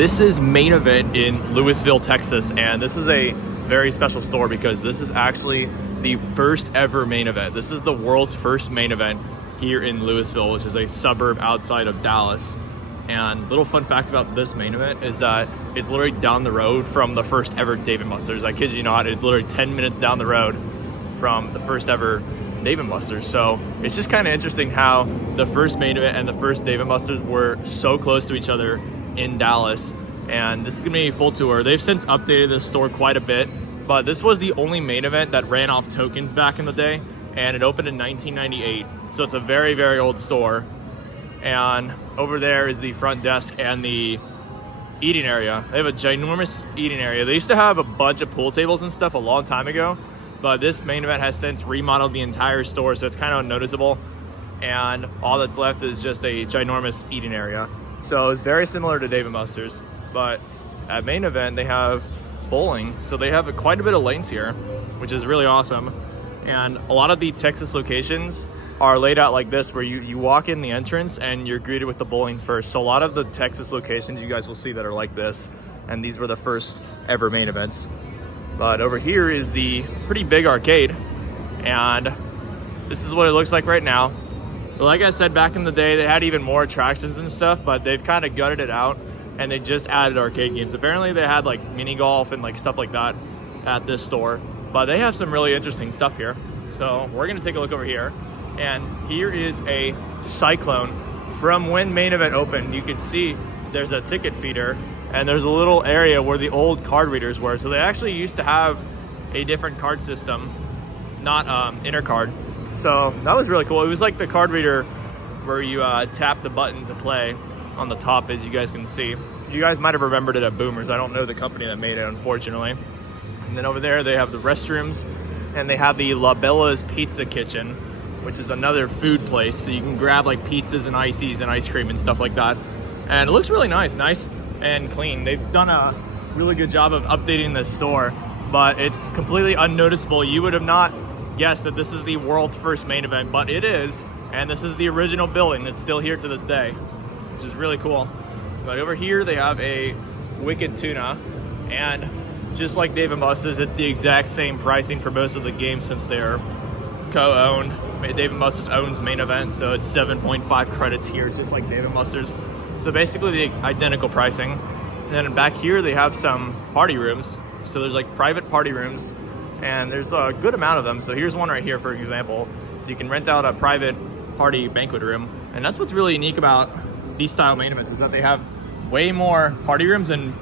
This is Main Event in Lewisville, Texas, and this is a very special store because this is actually the first ever Main Event. This is the world's first Main Event here in Lewisville, which is a suburb outside of Dallas. And little fun fact about this Main Event is that it's literally down the road from the first ever Dave & Buster's. I kid you not, it's literally 10 minutes down the road from the first ever Dave & Buster's. So it's just kind of interesting how the first Main Event and the first Dave & Buster's were so close to each other in Dallas. And this is gonna be a full tour. They've since updated this store quite a bit, but this was the only Main Event that ran off tokens back in the day, and it opened in 1998. So it's a very, very old store. And over there is the front desk and the eating area. They have a ginormous eating area. They used to have a bunch of pool tables and stuff a long time ago, but this Main Event has since remodeled the entire store, so it's kind of unnoticeable. And all that's left is just a ginormous eating area. So it's very similar to Dave & Buster's, but at Main Event they have bowling, so they have quite a bit of lanes here, which is really awesome. And a lot of the Texas locations are laid out like this, where you walk in the entrance and you're greeted with the bowling first. So a lot of the Texas locations you guys will see that are like this, and these were the first ever Main Events. But over here is the pretty big arcade, and this is what it looks like right now. Like I said, back in the day they had even more attractions and stuff, but they've kind of gutted it out and they just added arcade games. Apparently they had like mini golf and like stuff like that at this store, but they have some really interesting stuff here. So we're gonna take a look over here. And here is a Cyclone from when Main Event opened. You can see there's a ticket feeder and there's a little area where the old card readers were. So they actually used to have a different card system, not intercard. So that was really cool. It was like the card reader where you tap the button to play on the top, as you guys can see. You guys might have remembered it at Boomers. I don't know the company that made it, unfortunately. And then over there they have the restrooms, and they have the La Bella's Pizza Kitchen, which is another food place. So you can grab like pizzas and ices and ice cream and stuff like that. And it looks really nice and clean. They've done a really good job of updating this store, but it's completely unnoticeable. You would have not guessed that this is the world's first Main Event, but it is. And this is the original building that's still here to this day, which is really cool. But over here they have a Wicked Tuna, and just like Dave & Buster's, it's the exact same pricing for most of the games since they're co-owned. Dave & Buster's owns Main Event, so it's 7.5 credits here. It's just like Dave & Buster's. So basically the identical pricing. And then back here they have some party rooms. So there's like private party rooms, and there's a good amount of them. So here's one right here, for example. So you can rent out a private party banquet room. And that's what's really unique about these style Main Events, is that they have way more party rooms and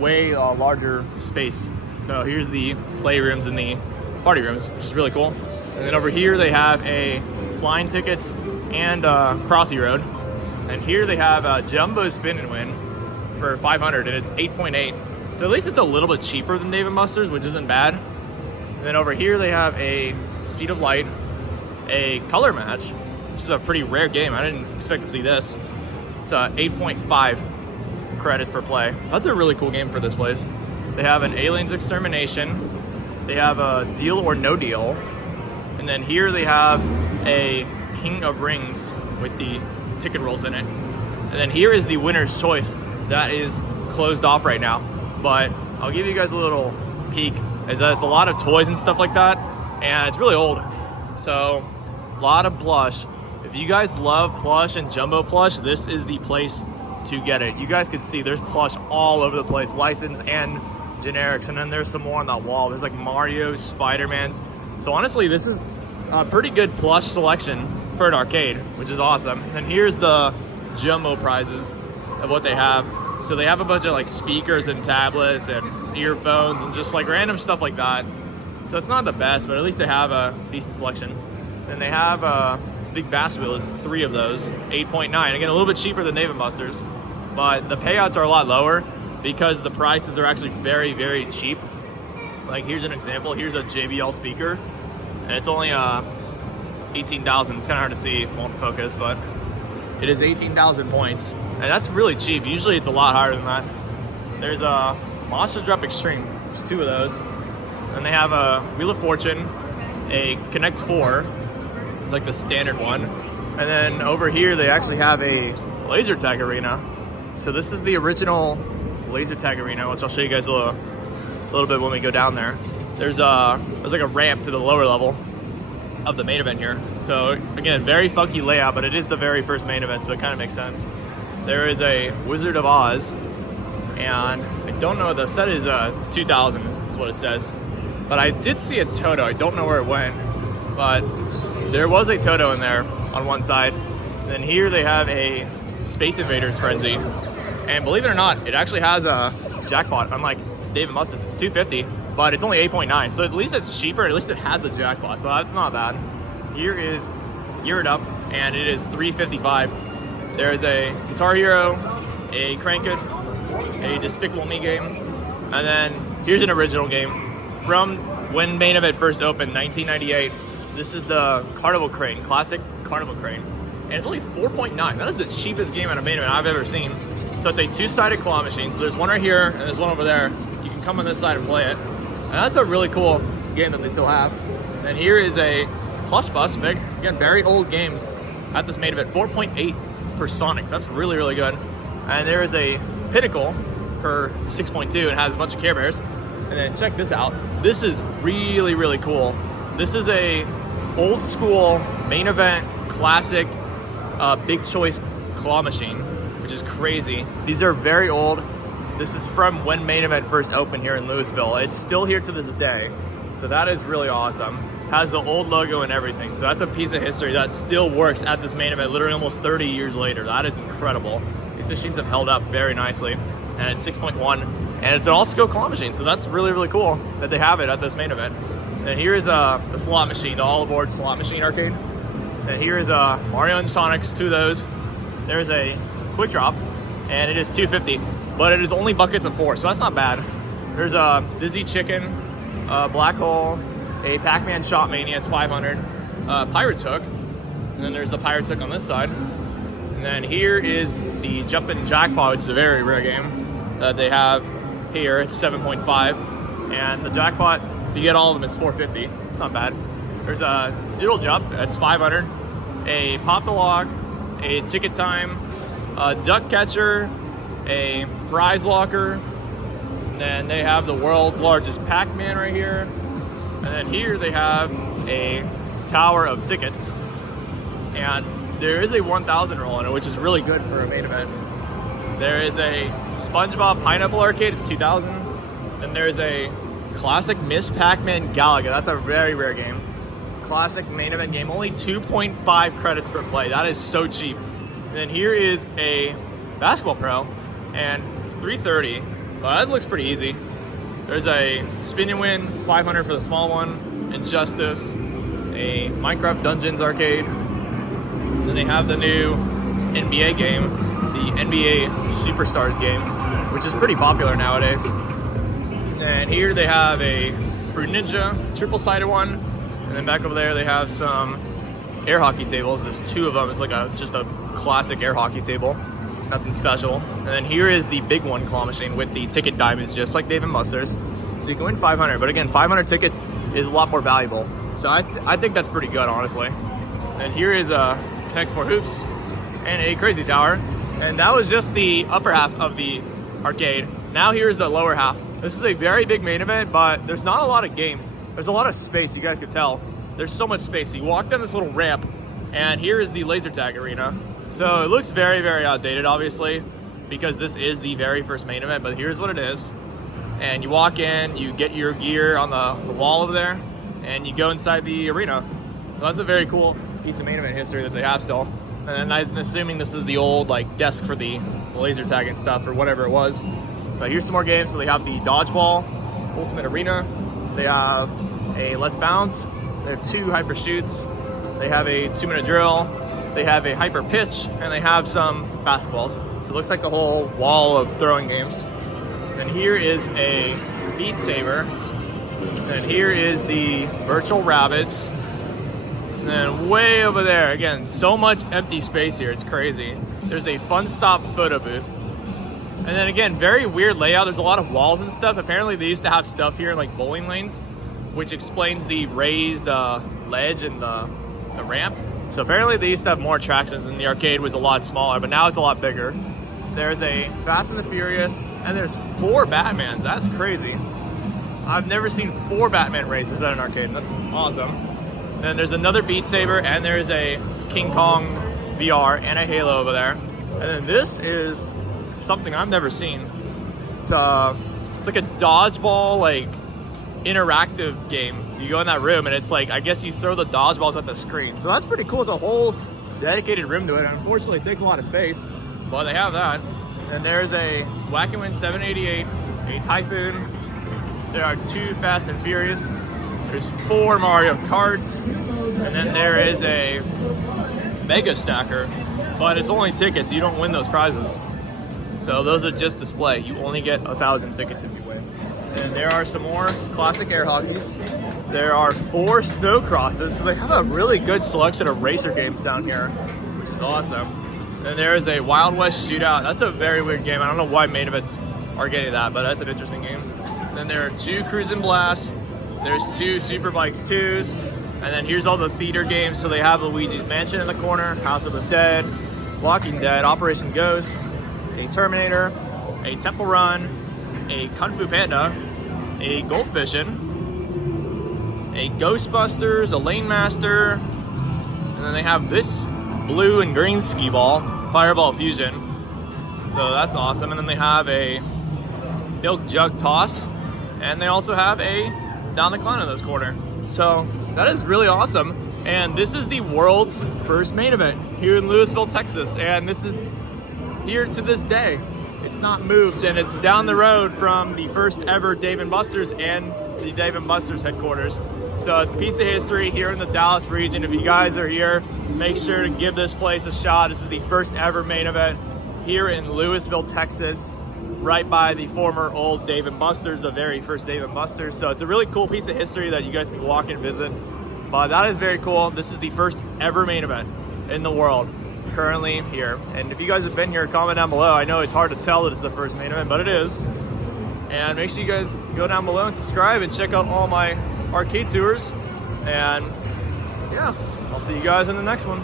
way larger space. So here's the play rooms and the party rooms, which is really cool. And then over here they have a flying tickets and Crossy Road. And here they have a jumbo spin and win for 500, and it's 8.8. So at least it's a little bit cheaper than Dave & Buster's, which isn't bad. And then over here they have a Speed of Light, a color match, which is a pretty rare game. I didn't expect to see this. It's 8.5 credits per play. That's a really cool game for this place. They have an Aliens Extermination. They have a Deal or No Deal. And then here they have a King of Rings with the ticket rolls in it. And then here is the winner's choice. That is closed off right now, but I'll give you guys a little peek, is that it's a lot of toys and stuff like that, and it's really old. So a lot of plush. If you guys love plush and jumbo plush, this is the place to get it. You guys can see there's plush all over the place, licensed and generics. And then there's some more on that wall. There's like Mario's, Spider-Man's. So honestly, this is a pretty good plush selection for an arcade, which is awesome. And here's the jumbo prizes of what they have. So they have a bunch of like speakers and tablets and earphones and just like random stuff like that. So it's not the best, but at least they have a decent selection. And they have a big bass wheel. There's 3 of those, 8.9. Again, a little bit cheaper than Dave & Buster's, but the payouts are a lot lower because the prices are actually very, very cheap. Like here's an example. Here's a JBL speaker, and it's only 18,000. It's kind of hard to see, it won't focus, but it is 18,000 points, and that's really cheap. Usually it's a lot higher than that. There's a Monster Drop Extreme. There's 2 of those. And they have a Wheel of Fortune, a Connect 4. It's like the standard one. And then over here they actually have a laser tag arena. So this is the original laser tag arena, which I'll show you guys a little bit when we go down there. There's like a ramp to the lower level of the main event here. So again, very funky layout, but it is the very first main event, so it kind of makes sense. There is a Wizard of Oz, and I don't know, the set is 2000 is what it says. But I did see a Toto. I don't know where it went, but there was a Toto in there on one side. And then here they have a Space Invaders Frenzy. And believe it or not, it actually has a jackpot, unlike Dave & Buster's. It's $250, but it's only 8.9. So at least it's cheaper, at least it has a jackpot, so that's not bad. Here is Gear It Up, and it is $355. There's a Guitar Hero, a Crank It, a Despicable Me game, and then here's an original game from when main event first opened, 1998. This is the Carnival Crane, classic Carnival Crane. And it's only 4.9. That is the cheapest game at a main event I've ever seen. So it's a two-sided claw machine. So there's one right here and there's one over there. You can come on this side and play it. And that's a really cool game that they still have. And here is a Plush Bus, again, very old games at this main event. 4.8 for Sonic. That's really, really good. And there is a Pinnacle for 6.2 and has a bunch of Care Bears. And then check this out. This is really, really cool. This is a old school main event classic big choice claw machine, which is crazy. These are very old. This is from when main event first opened here in Lewisville. It's still here to this day. So that is really awesome. Has the old logo and everything. So that's a piece of history that still works at this main event literally almost 30 years later. That is incredible. These machines have held up very nicely. And it's 6.1. And it's an all-skill claw machine, so that's really, really cool that they have it at this main event. And here is the slot machine, the all-aboard slot machine arcade. And here is Mario and Sonic's, two of those. There's a Quick Drop, and it is $250, but it is only buckets of 4, so that's not bad. There's a Dizzy Chicken, Black Hole, a Pac-Man Shot Mania, it's $500, Pirate's Hook, and then there's the Pirate's Hook on this side. And then here is the Jumpin' Jackpot, which is a very rare game that they have here. It's 7.5, and the jackpot, if you get all of them, is 450. It's not bad. There's a Doodle Jump, that's 500. A Pop the Lock, a Ticket Time, a Duck Catcher, a Prize Locker, and then they have the world's largest Pac-Man right here. And then here they have a Tower of Tickets, and there is a 1,000 roll in it, which is really good for a main event. There is a SpongeBob Pineapple Arcade, it's 2,000. And there's a classic Miss Pac-Man Galaga, that's a very rare game. Classic main event game, only 2.5 credits per play, that is so cheap. And then here is a Basketball Pro, and it's $330, but that looks pretty easy. There's a Spin and Win, it's $500 for the small one. Injustice, a Minecraft Dungeons arcade. Then they have the new NBA game, the NBA Superstars game, which is pretty popular nowadays. And here they have a Fruit Ninja, triple-sided one. And then back over there they have some air hockey tables. There's two of them. It's like just a classic air hockey table. Nothing special. And then here is the big one claw machine with the ticket diamonds, just like Dave & Buster's. So you can win 500, but again, 500 tickets is a lot more valuable. So I think that's pretty good, honestly. And here is a Connect 4 Hoops and a Crazy Tower. And that was just the upper half of the arcade. Now here's the lower half. This is a very big main event, but there's not a lot of games. There's a lot of space, you guys could tell. There's so much space. So you walk down this little ramp, and here is the laser tag arena. So it looks very, very outdated, obviously, because this is the very first main event, but here's what it is. And you walk in, you get your gear on the wall over there, and you go inside the arena. So that's a very cool piece of main event history that they have still. And then I'm assuming this is the old like desk for the laser tag and stuff, or whatever it was. But here's some more games. So they have the Dodgeball Ultimate Arena. They have a Let's Bounce. They have two Hyper Shoots. They have a 2-minute drill. They have a Hyper Pitch, and they have some basketballs. So it looks like a whole wall of throwing games. And here is a Beat Saber. And here is the Virtual Rabbids. And then way over there, again, so much empty space here, it's crazy. There's a Fun Stop photo booth. And then again, very weird layout. There's a lot of walls and stuff. Apparently they used to have stuff here like bowling lanes, which explains the raised ledge and the ramp. So apparently they used to have more attractions, and the arcade was a lot smaller, but now it's a lot bigger. There's a Fast and the Furious, and there's 4 Batmans. That's crazy. I've never seen 4 Batman races at an arcade. That's awesome. Then there's another Beat Saber, and there's a King Kong VR and a Halo over there. And then this is something I've never seen. It's like a dodgeball, like interactive game. You go in that room, and it's like, I guess you throw the dodgeballs at the screen. So that's pretty cool. It's a whole dedicated room to it. Unfortunately, it takes a lot of space, but they have that. And there's a Whack and Win 788, a Typhoon. There are 2 Fast and Furious. There's 4 Mario Karts, and then there is a Mega Stacker, but it's only tickets. You don't win those prizes. So those are just display. You only get 1,000 tickets if you win. And there are some more classic air hockeys. There are 4 snow crosses, so they have a really good selection of racer games down here, which is awesome. And there is a Wild West Shootout. That's a very weird game. I don't know why main events are getting that, but that's an interesting game. And then there are 2 Cruisin' Blasts. There's 2 Superbikes 2s. And then here's all the theater games. So they have Luigi's Mansion in the corner, House of the Dead, Walking Dead, Operation Ghost, a Terminator, a Temple Run, a Kung Fu Panda, a Goldfishin', a Ghostbusters, a Lane Master, and then they have this blue and green skee ball, Fireball Fusion. So that's awesome. And then they have a Milk Jug Toss, and they also have a Down the Clown in this corner. So that is really awesome. And this is the world's first main event here in Lewisville, Texas. And this is here to this day. It's not moved, and it's down the road from the first ever Dave & Buster's and the Dave & Buster's headquarters. So it's a piece of history here in the Dallas region. If you guys are here, make sure to give this place a shot. This is the first ever main event here in Lewisville, Texas, right by the former old Dave & Buster's, the very first Dave & Buster's. So it's a really cool piece of history that you guys can walk and visit. But that is very cool. This is the first ever main event in the world currently here. And if you guys have been here, comment down below. I know it's hard to tell that it's the first main event, but it is. And make sure you guys go down below and subscribe and check out all my arcade tours. And yeah, I'll see you guys in the next one.